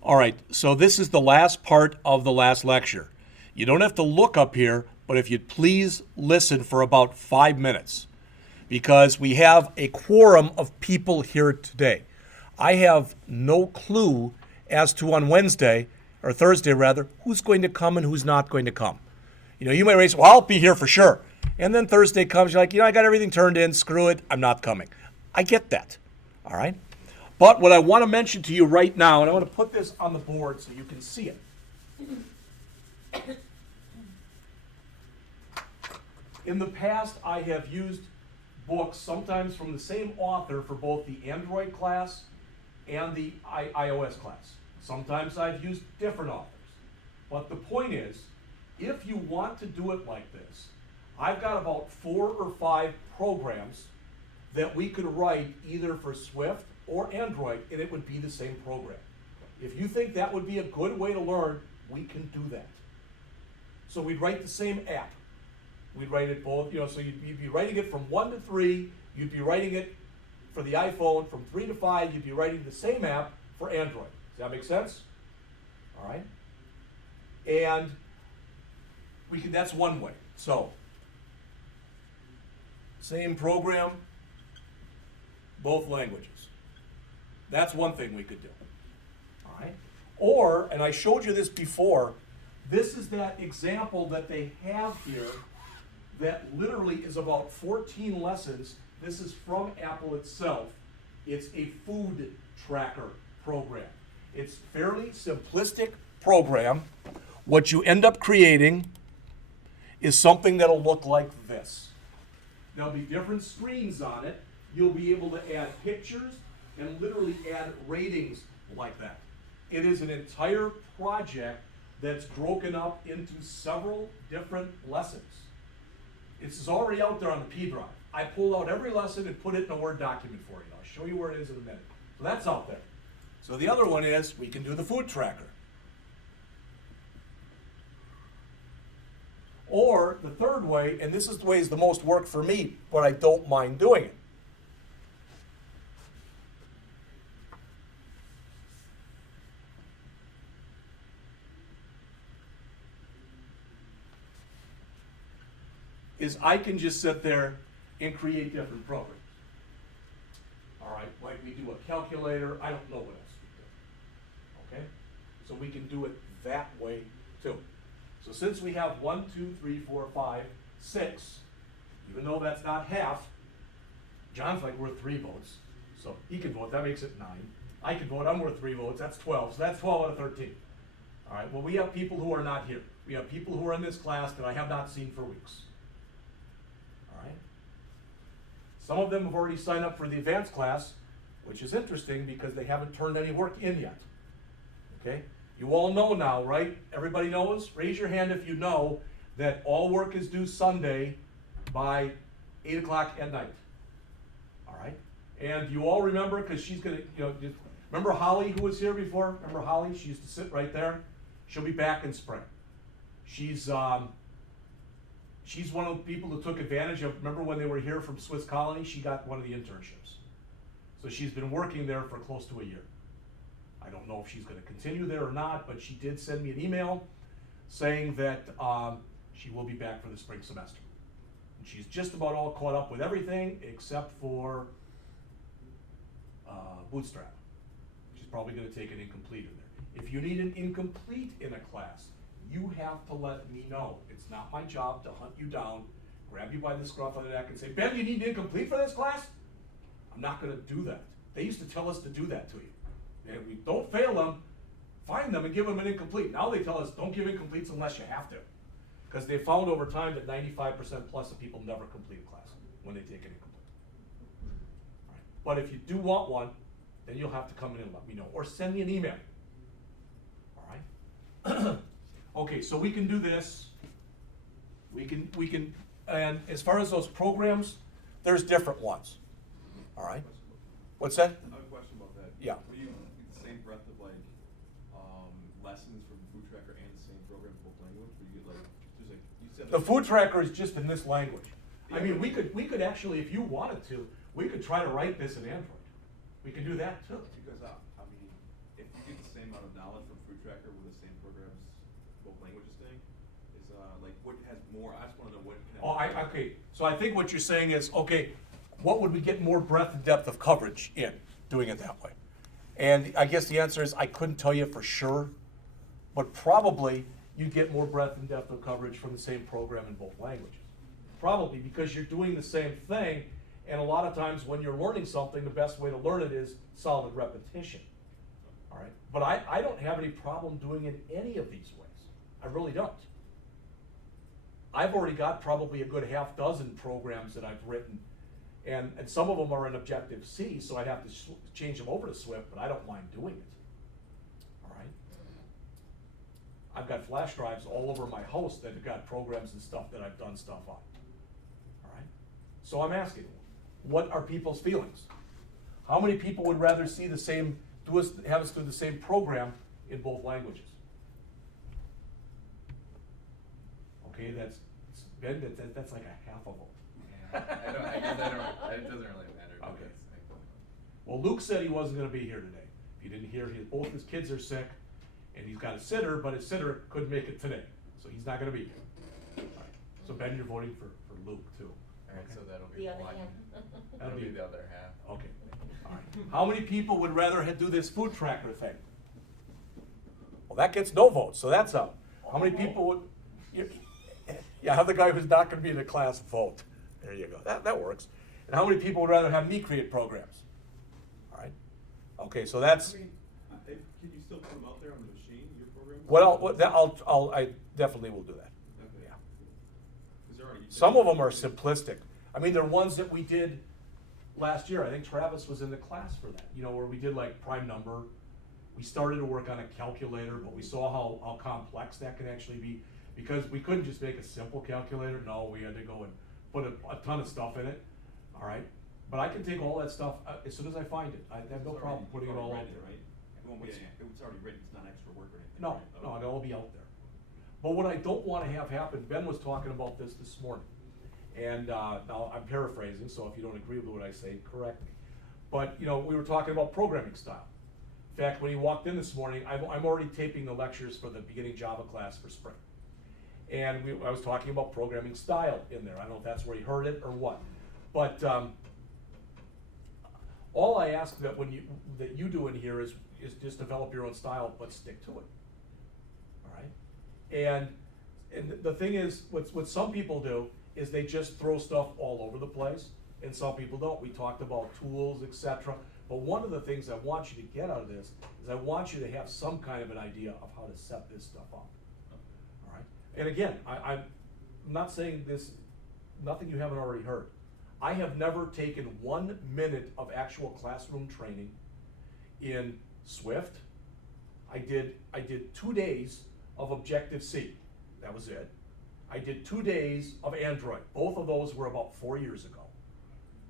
All right, so this is the last part of the last lecture. You don't have to look up here, but if you'd please listen for about 5 minutes, because we have a quorum of people here today. I have no clue as to on Wednesday, or Thursday rather, who's going to come and who's not going to come. You might raise, well, I'll be here for sure. And then Thursday comes, you're like, I got everything turned in, screw it, I'm not coming. I get that, all right? But what I want to mention to you right now, and I want to put this on the board so you can see it. In the past, I have used books, sometimes from the same author, for both the Android class and the iOS class. Sometimes I've used different authors. But the point is, if you want to do it like this, I've got about 4 or 5 programs that we could write either for Swift or Android, and it would be the same program. If you think that would be a good way to learn, we can do that. So we'd write the same app. We'd write it both, so you'd be writing it from 1 to 3, you'd be writing it for the iPhone from 3 to 5, you'd be writing the same app for Android. Does that make sense? All right? And that's one way. So, same program, both languages. That's one thing we could do. All right? Or, and I showed you this before, this is that example that they have here that literally is about 14 lessons. This is from Apple itself. It's a food tracker program. It's fairly simplistic program. What you end up creating is something that'll look like this. There'll be different screens on it. You'll be able to add pictures and literally add ratings like that. It is an entire project that's broken up into several different lessons. It's already out there on the P drive. I pulled out every lesson and put it in a Word document for you. I'll show you where it is in a minute. So that's out there. So the other one is we can do the food tracker. Or the third way, and this is the way is the most work for me, but I don't mind doing it. Is I can just sit there and create different programs. All right, like we do a calculator, I don't know what else we do. Okay? So we can do it that way too. So since we have 1, 2, 3, 4, 5, 6, even though that's not half, John's like worth 3 votes. So he can vote, that makes it 9. I can vote, I'm worth 3 votes, that's 12. So that's 12 out of 13. All right, well, we have people who are not here. We have people who are in this class that I have not seen for weeks. All right. Some of them have already signed up for the advanced class, which is interesting because they haven't turned any work in yet. Okay? You all know now, right? Everybody knows? Raise your hand if you know that all work is due Sunday by 8 o'clock at night. All right? And you all remember, because she's going to, remember Holly who was here before? Remember Holly? She used to sit right there. She'll be back in spring. She's one of the people who took advantage of, remember when they were here from Swiss Colony? She got one of the internships. So she's been working there for close to a year. I don't know if she's going to continue there or not, but she did send me an email saying that she will be back for the spring semester. And she's just about all caught up with everything except for Bootstrap. She's probably going to take an incomplete in there. If you need an incomplete in a class, you have to let me know. It's not my job to hunt you down, grab you by the scruff of the neck and say, Ben, you need an incomplete for this class? I'm not going to do that. They used to tell us to do that to you. And we don't fail them, find them and give them an incomplete. Now they tell us don't give incompletes unless you have to. Because they found over time that 95% plus of people never complete a class when they take an incomplete. All right. But if you do want one, then you'll have to come in and let me know. Or send me an email. All right? Okay, so we can do this. We can, and as far as those programs, there's different ones. All right? What's that? I have a question about that. Yeah. Were you the same breadth of lessons from Food Tracker and the same program for both language? Were you just like you said? The food tracker is just in this language. I mean, we could actually, if you wanted to, we could try to write this in Android. We could do that too. Because I mean, if you get the same amount of of knowledge from Food Tracker with the same programs, both languages thing, is, like, what has more, I just wanna know what kind of. Okay, so I think what you're saying is, okay, what would we get more breadth and depth of coverage in, doing it that way? And I guess the answer is, I couldn't tell you for sure, but probably you'd get more breadth and depth of coverage from the same program in both languages. Probably, because you're doing the same thing, and a lot of times when you're learning something, the best way to learn it is solid repetition. All right, but I don't have any problem doing it any of these ways. I really don't. I've already got probably a good half dozen programs that I've written, and some of them are in Objective-C, so I'd have to change them over to Swift, but I don't mind doing it. All right? I've got flash drives all over my house that have got programs and stuff that I've done stuff on. All right? So I'm asking, what are people's feelings? How many people would rather see the same, have us do the same program in both languages? Okay, that's like a half a vote. Yeah, I guess it doesn't really matter. Okay. Because Well, Luke said he wasn't gonna be here today. If you didn't hear, both his kids are sick, and he's got a sitter, but his sitter couldn't make it today, so he's not gonna be here. All right. So Ben, you're voting for Luke too. Alright, Okay. so that'll be The other one. hand. That'll That'll be be- the other half. Okay, all right. How many people would rather do this food tracker thing? Well, that gets no votes, so that's out. How many people would, yeah, have the guy who's not gonna be in the class vote. There you go, that works. And how many people would rather have me create programs? All right, okay, so that's, I mean, can you still put them out there on the machine, your program? I definitely will do that. Okay. Yeah. 'Cause they're already. Some of them are simplistic. I mean, they're ones that we did last year. I think Travis was in the class for that, you know, where we did like prime number. We started to work on a calculator, but we saw how complex that can actually be, because we couldn't just make a simple calculator. No, we had to go and put a ton of stuff in it, all right? But I can take all that stuff, as soon as I find it. I have no It's problem already- putting it all out already there. written, right? It won't be, it's already written, it's not extra work or anything. No, right? no, Okay. it'll all be out there. But what I don't wanna have happen, Ben was talking about this morning, and, now I'm paraphrasing, so if you don't agree with what I say, correct me. But, you know, we were talking about programming style. In fact, when he walked in this morning, I'm already taping the lectures for the beginning Java class for spring. And I was talking about programming style in there. I don't know if that's where he heard it or what. But, all I ask that that you do in here is just develop your own style, but stick to it. All right? And the thing is, what some people do is they just throw stuff all over the place, and some people don't. We talked about tools, etc. But one of the things I want you to get out of this is I want you to have some kind of an idea of how to set this stuff up. All right? And again, I'm not saying this, nothing you haven't already heard. I have never taken 1 minute of actual classroom training in Swift. I did 2 days of Objective-C, that was it. I did 2 days of Android. Both of those were about 4 years ago.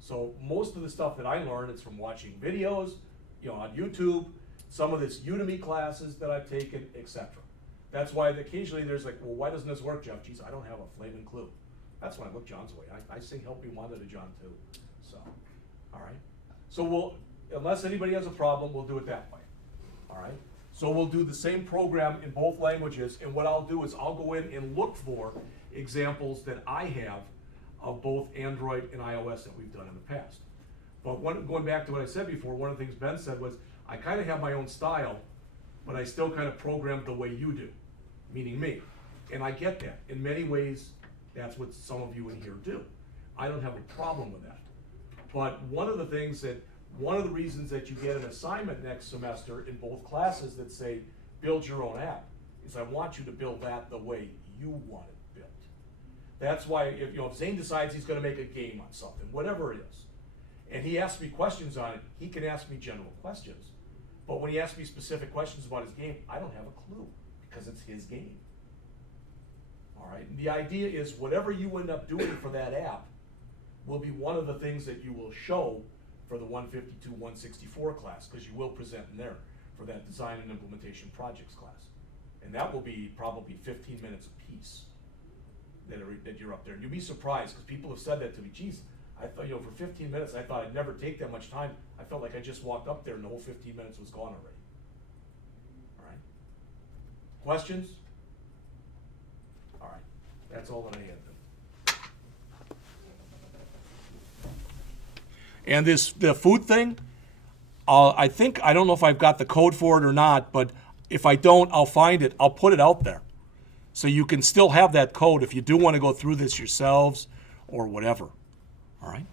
So most of the stuff that I learned is from watching videos, you know, on YouTube, some of this Udemy classes that I've taken, etc. That's why occasionally there's like, well, why doesn't this work, Jeff? Geez, I don't have a flaming clue. That's when I look John's way. I sing Help Me Wanda to John too. So, all right. So unless anybody has a problem, we'll do it that way. All right. So we'll do the same program in both languages, and what I'll do is I'll go in and look for examples that I have of both Android and iOS that we've done in the past. But going back to what I said before, one of the things Ben said was, I kind of have my own style, but I still kind of program the way you do, meaning me. And I get that. In many ways, that's what some of you in here do. I don't have a problem with that. But one of the reasons that you get an assignment next semester in both classes that say, build your own app, is I want you to build that the way you want it built. That's why if Zane decides he's gonna make a game on something, whatever it is, and he asks me questions on it, he can ask me general questions. But when he asks me specific questions about his game, I don't have a clue, because it's his game. All right, and the idea is whatever you end up doing for that app will be one of the things that you will show for the 152, 164 class, because you will present in there for that design and implementation projects class. And that will be probably 15 minutes apiece that you're up there. And you'll be surprised, because people have said that to me, geez, I thought, for 15 minutes, I thought I'd never take that much time. I felt like I just walked up there and the whole 15 minutes was gone already. All right? Questions? All right, that's all that I had. And the food thing, I think, I don't know if I've got the code for it or not, but if I don't, I'll find it. I'll put it out there. So you can still have that code if you do want to go through this yourselves or whatever. All right?